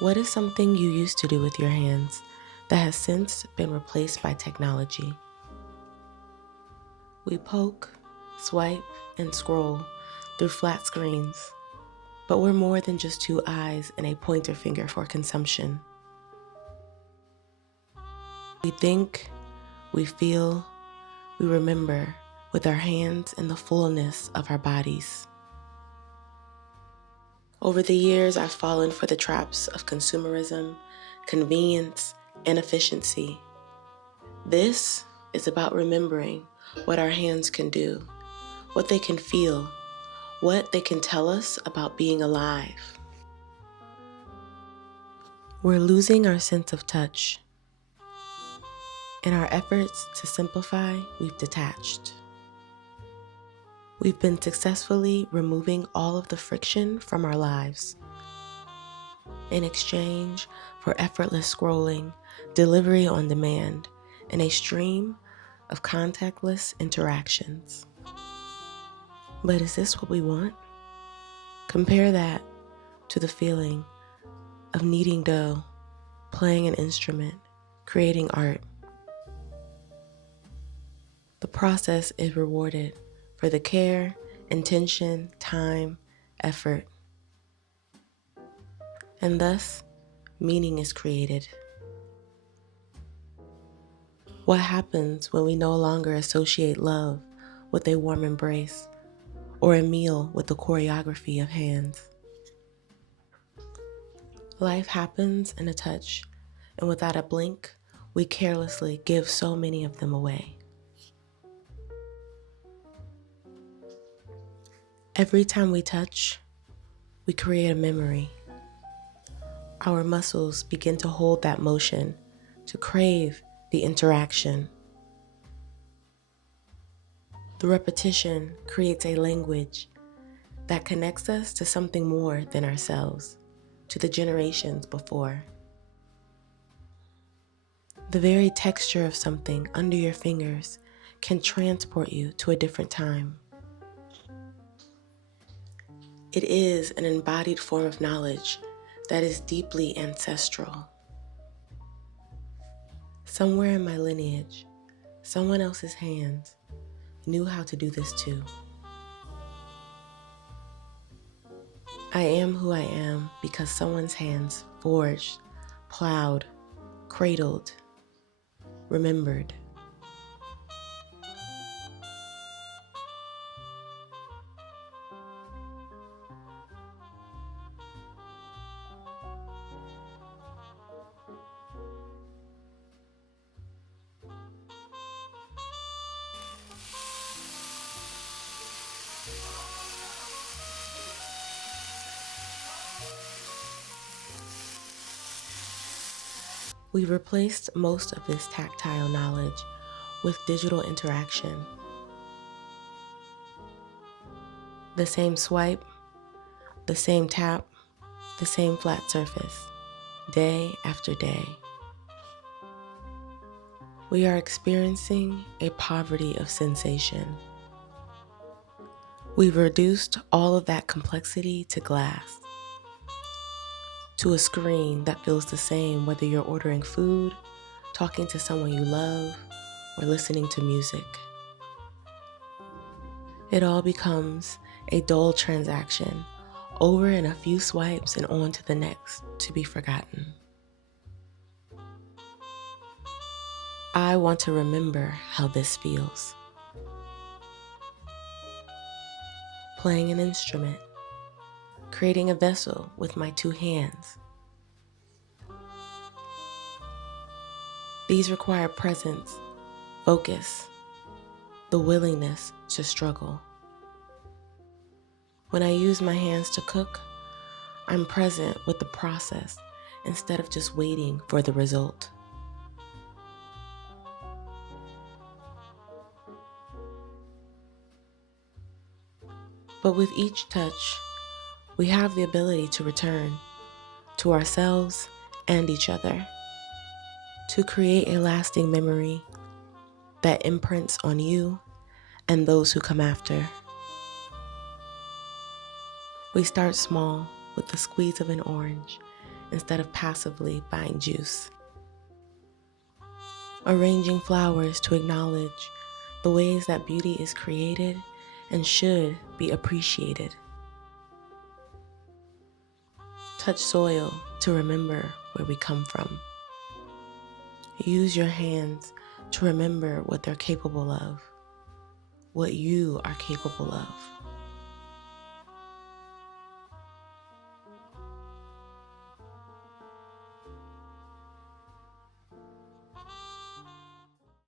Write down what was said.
What is something you used to do with your hands that has since been replaced by technology? We poke, swipe, and scroll through flat screens, but we're more than just two eyes and a pointer finger for consumption. We think, we feel, we remember with our hands and the fullness of our bodies. Over the years, I've fallen for the traps of consumerism, convenience, and efficiency. This is about remembering what our hands can do, what they can feel, what they can tell us about being alive. We're losing our sense of touch. In our efforts to simplify, we've detached. We've been successfully removing all of the friction from our lives. In exchange for effortless scrolling, delivery on demand, and a stream of contactless interactions. But is this what we want? Compare that to the feeling of kneading dough, playing an instrument, creating art. The process is rewarded for the care, intention, time, effort. And thus, meaning is created. What happens when we no longer associate love with a warm embrace or a meal with the choreography of hands? Life happens in a touch, and without a blink, we carelessly give so many of them away. Every time we touch, we create a memory. Our muscles begin to hold that motion, to crave the interaction. The repetition creates a language that connects us to something more than ourselves, to the generations before. The very texture of something under your fingers can transport you to a different time. It is an embodied form of knowledge that is deeply ancestral. Somewhere in my lineage, someone else's hands knew how to do this too. I am who I am because someone's hands forged, plowed, cradled, remembered. We've replaced most of this tactile knowledge with digital interaction. The same swipe, the same tap, the same flat surface, day after day. We are experiencing a poverty of sensation. We've reduced all of that complexity to glass, to a screen that feels the same whether you're ordering food, talking to someone you love, or listening to music. It all becomes a dull transaction, over in a few swipes and on to the next, to be forgotten. I want to remember how this feels. Playing an instrument, creating a vessel with my two hands. These require presence, focus, the willingness to struggle. When I use my hands to cook, I'm present with the process instead of just waiting for the result. But with each touch, we have the ability to return to ourselves and each other, to create a lasting memory that imprints on you and those who come after. We start small with the squeeze of an orange instead of passively buying juice. Arranging flowers to acknowledge the ways that beauty is created and should be appreciated. Touch soil to remember where we come from. Use your hands to remember what they're capable of, what you are capable of.